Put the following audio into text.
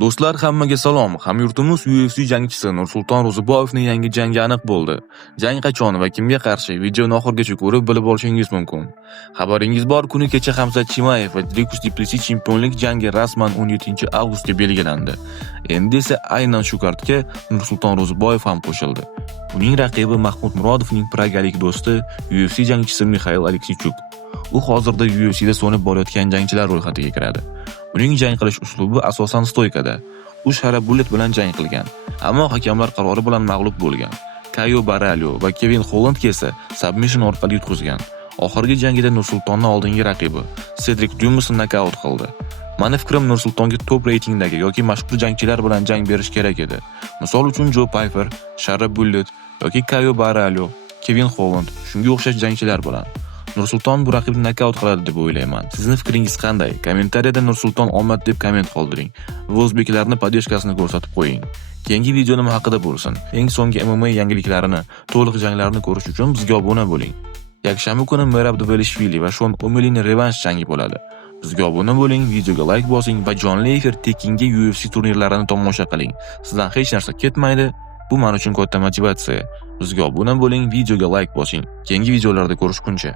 Do'stlar, hammaga salom. Hamyurtimiz UFC jangchisi Nursulton Ro'ziboyevning yangi jangi aniq bo'ldi. Jang qachon va kimga qarshi? Videoni oxirigacha ko'rib bilib olishingiz mumkin. Xabaringiz bor, kuni kecha Hamzat Chimayev va Dricus du Plessis chempionlik jangi rasman 17-avgustga belgilandi. Endi esa aynan shu kartga Nursulton Ro'ziboyev ham qo'shildi. Uning raqibi Mahmud Murodovning pragalik do'sti UFC jangchisi Mixail Aleksichuk. U hozirda UFCda so'nib borayotgan jangchilar ro'yxatiga kiradi. Uning jang qilish uslubi asosan stoykada. U Shara Bullet bilan jang qilgan, ammo hakamlar qarori bilan mag'lub bo'lgan. Caio Baralho va Kevin Hollandga esa submission orqali yutqizgan. Oxirgi jangida Nursultonni oldingi raqibi Cedric Dumusni nokaut qildi. Mani fikrim, Nursultonga top reytingdagi yoki mashhur jangchilar bilan jang berish kerak edi. Misol uchun Joe Pyfer, Shara Bullet yoki Caio Baralho, Kevin Holland shunga o'xshash jangchilar bilan. Nursulton bu raqibni nokaut qiladi deb o'ylayman. Sizning fikringiz qanday? Kommentariyada Nursulton omad deb komment qoldiring va o'zbeklarning podeshkasini ko'rsatib qo'ying. Keyingi video nima haqida bo'lsin? Eng so'nggi MMA yangiliklarini, to'liq janglarni ko'rish uchun bizga obuna bo'ling. Yakshanba kuni Merab Dvalishvili va Shon O'Melining revansh jangi bo'ladi. Bizga obuna bo'ling, videoga like bosing va jonli efir tekinga UFC turnirlarini tomosha qiling. Sizdan hech narsa ketmaydi. Bu men uchun katta motivatsiya. Bizga obuna bo'ling, videoga like bosing. Keyingi videolarda ko'rishguncha